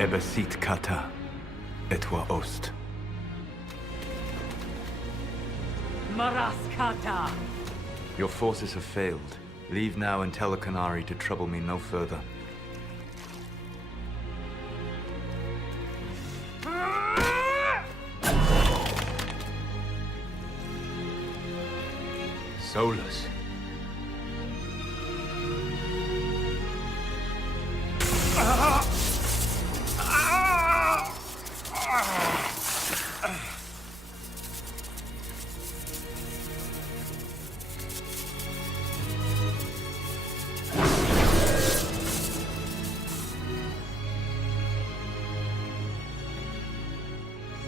Ebesit kata, etwa ost. Maraskata! Your forces have failed. Leave now and tell the Qunari to trouble me no further. Solas.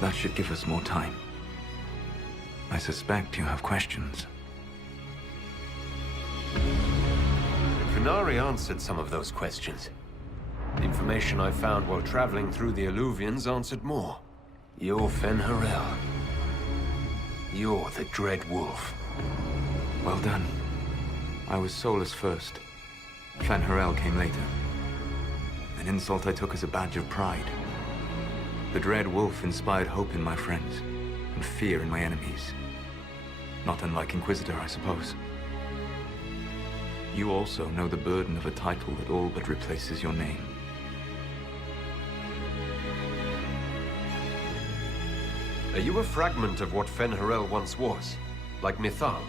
That should give us more time. I suspect you have questions. The Qunari answered some of those questions. The information I found while traveling through the Alluvians answered more. You're Fen'Harel. You're the Dread Wolf. Well done. I was Solas first. Fen'Harel came later. An insult I took as a badge of pride. The Dread Wolf inspired hope in my friends, and fear in my enemies. Not unlike Inquisitor, I suppose. You also know the burden of a title that all but replaces your name. Are you a fragment of what Fen'Harel once was? Like Mythal?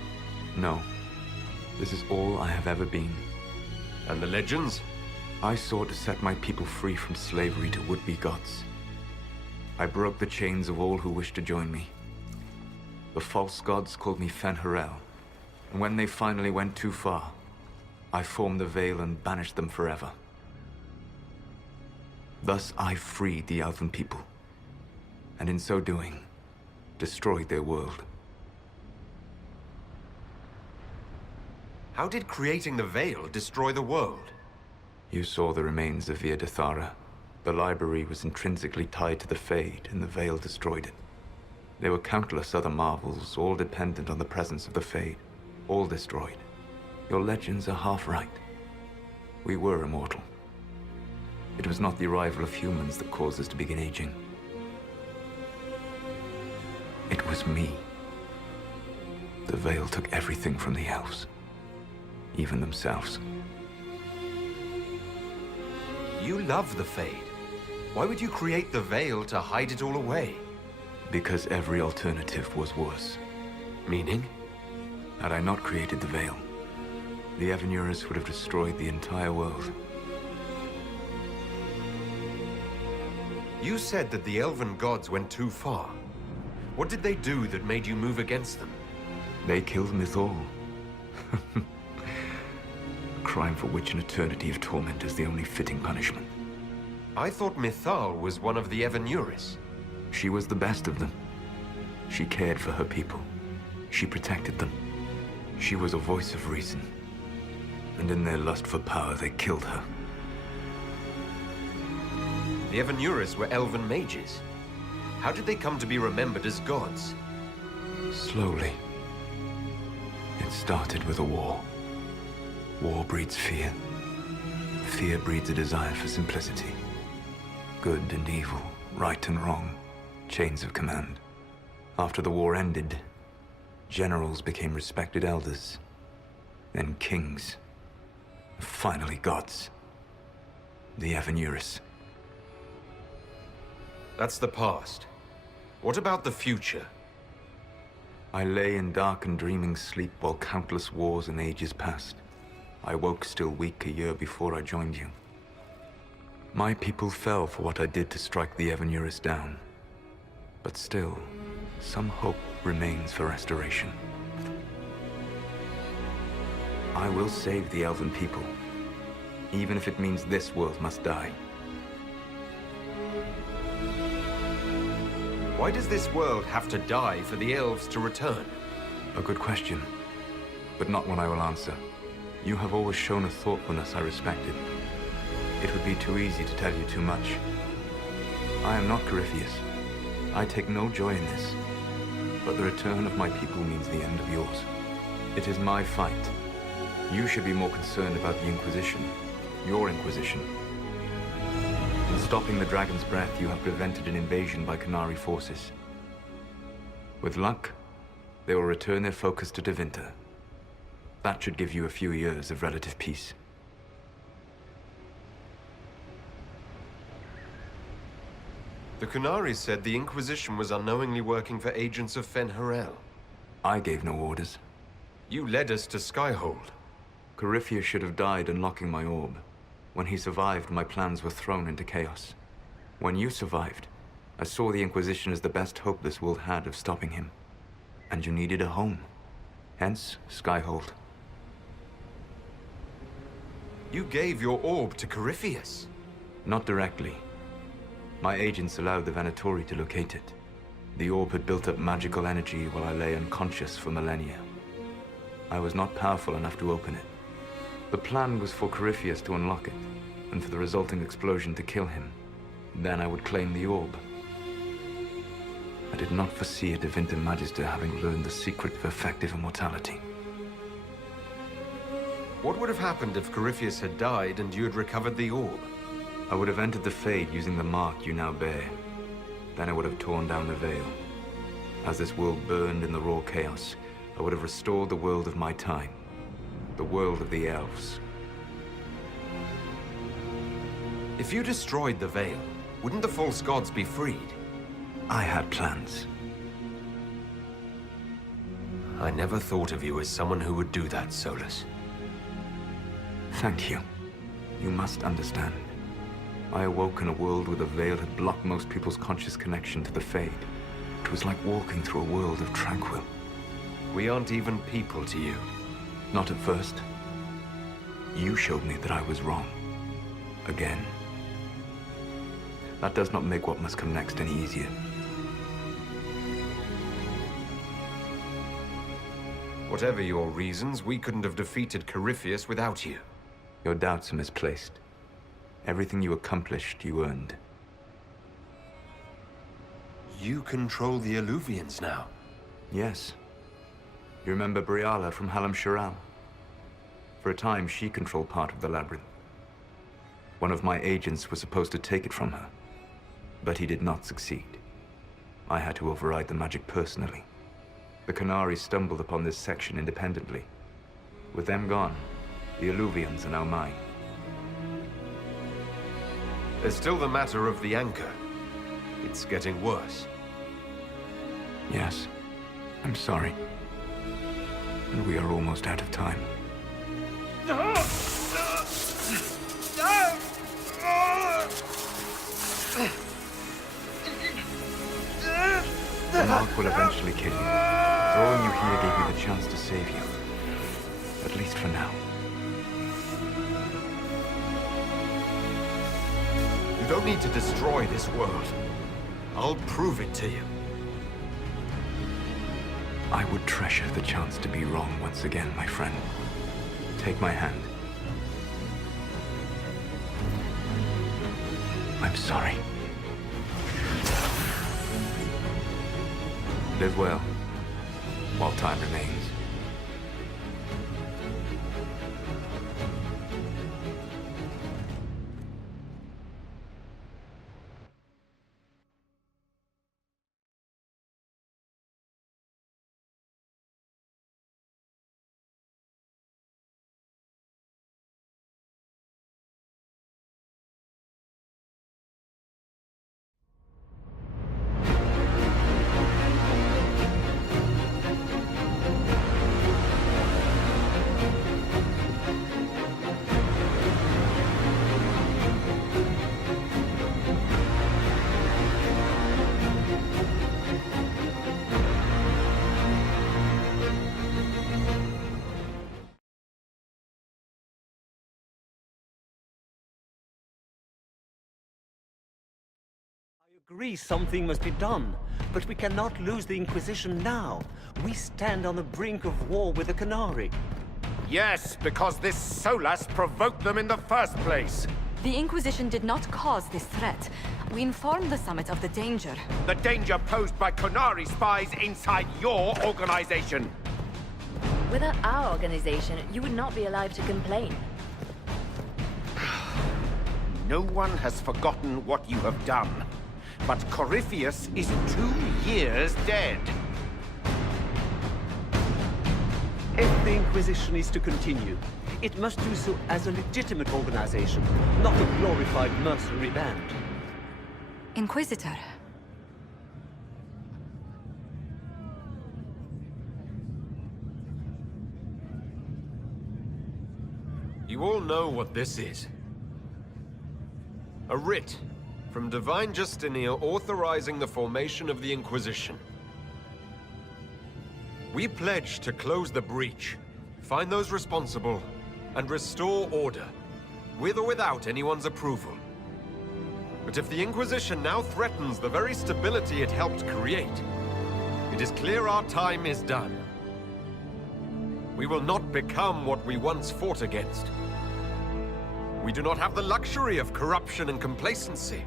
No. This is all I have ever been. And the legends? I sought to set my people free from slavery to would-be gods. I broke the chains of all who wished to join me. The false gods called me Fen'Harel, and when they finally went too far, I formed the Veil and banished them forever. Thus I freed the Elven people, and in so doing, destroyed their world. How did creating the Veil destroy the world? You saw the remains of Via Dethara. The library was intrinsically tied to the Fade, and the Veil destroyed it. There were countless other marvels, all dependent on the presence of the Fade, all destroyed. Your legends are half right. We were immortal. It was not the arrival of humans that caused us to begin aging. It was me. The Veil took everything from the elves, even themselves. You love the Fade. Why would you create the Veil to hide it all away? Because every alternative was worse. Meaning? Had I not created the Veil, the Evenuris would have destroyed the entire world. You said that the Elven gods went too far. What did they do that made you move against them? They killed Mythal. A crime for which an eternity of torment is the only fitting punishment. I thought Mythal was one of the Evenuris. She was the best of them. She cared for her people. She protected them. She was a voice of reason. And in their lust for power, they killed her. The Evenuris were elven mages. How did they come to be remembered as gods? Slowly. It started with a war. War breeds fear. Fear breeds a desire for simplicity. Good and evil, right and wrong, chains of command. After the war ended, generals became respected elders, then kings, finally gods. The Evenuris. That's the past. What about the future? I lay in dark and dreaming sleep while countless wars and ages passed. I woke still weak a year before I joined you. My people fell for what I did to strike the Evenuris down. But still, some hope remains for restoration. I will save the Elven people, even if it means this world must die. Why does this world have to die for the elves to return? A good question, but not one I will answer. You have always shown a thoughtfulness I respected. It would be too easy to tell you too much. I am not Corypheus. I take no joy in this. But the return of my people means the end of yours. It is my fight. You should be more concerned about the Inquisition. Your Inquisition. In stopping the Dragon's Breath, you have prevented an invasion by Qunari forces. With luck, they will return their focus to Tevinter. That should give you a few years of relative peace. The Qunari said the Inquisition was unknowingly working for agents of Fen'Harel. I gave no orders. You led us to Skyhold. Corypheus should have died unlocking my orb. When he survived, my plans were thrown into chaos. When you survived, I saw the Inquisition as the best hope this world had of stopping him. And you needed a home. Hence, Skyhold. You gave your orb to Corypheus? Not directly. My agents allowed the Venatori to locate it. The orb had built up magical energy while I lay unconscious for millennia. I was not powerful enough to open it. The plan was for Corypheus to unlock it, and for the resulting explosion to kill him. Then I would claim the orb. I did not foresee a Tevinter Magister having learned the secret of effective immortality. What would have happened if Corypheus had died and you had recovered the orb? I would have entered the Fade using the mark you now bear. Then I would have torn down the veil. As this world burned in the raw chaos, I would have restored the world of my time. The world of the elves. If you destroyed the veil, wouldn't the false gods be freed? I had plans. I never thought of you as someone who would do that, Solas. Thank you. You must understand. I awoke in a world where the veil had blocked most people's conscious connection to the Fade. It was like walking through a world of tranquil. We aren't even people to you. Not at first. You showed me that I was wrong. Again. That does not make what must come next any easier. Whatever your reasons, we couldn't have defeated Corypheus without you. Your doubts are misplaced. Everything you accomplished, you earned. You control the Alluvians now. Yes. You remember Briala from Halam-Sharal? For a time, she controlled part of the labyrinth. One of my agents was supposed to take it from her, but he did not succeed. I had to override the magic personally. The Qunari stumbled upon this section independently. With them gone, the Alluvians are now mine. There's still the matter of the anchor. It's getting worse. Yes, I'm sorry. And we are almost out of time. The mark will eventually kill you. Drawing you here gave me the chance to save you. At least for now. You don't need to destroy this world. I'll prove it to you. I would treasure the chance to be wrong once again, my friend. Take my hand. I'm sorry. Live well, while time remains. I agree something must be done, but we cannot lose the Inquisition now. We stand on the brink of war with the Qunari. Yes, because this Solas provoked them in the first place. The Inquisition did not cause this threat. We informed the Summit of the danger. The danger posed by Qunari spies inside your organization. Without our organization, you would not be alive to complain. No one has forgotten what you have done. But Corypheus is 2 years dead. If the Inquisition is to continue, it must do so as a legitimate organization, not a glorified mercenary band. Inquisitor. You all know what this is. A writ from Divine Justinia authorizing the formation of the Inquisition. We pledge to close the breach, find those responsible, and restore order, with or without anyone's approval. But if the Inquisition now threatens the very stability it helped create, it is clear our time is done. We will not become what we once fought against. We do not have the luxury of corruption and complacency.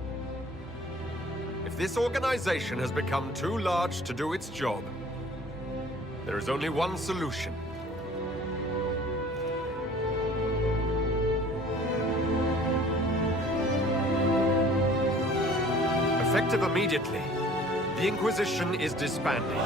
If this organization has become too large to do its job, there is only one solution. Effective immediately, the Inquisition is disbanded.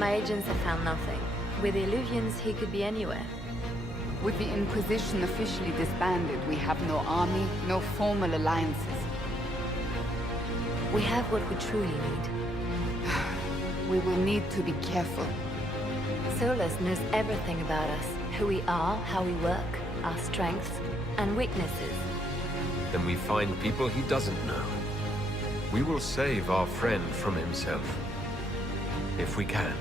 My agents have found nothing. With the Illuvians, he could be anywhere. With the Inquisition officially disbanded, we have no army, no formal alliances. We have what we truly need. We will need to be careful. Solas knows everything about us. Who we are, how we work, our strengths and weaknesses. Then we find people he doesn't know. We will save our friend from himself. If we can.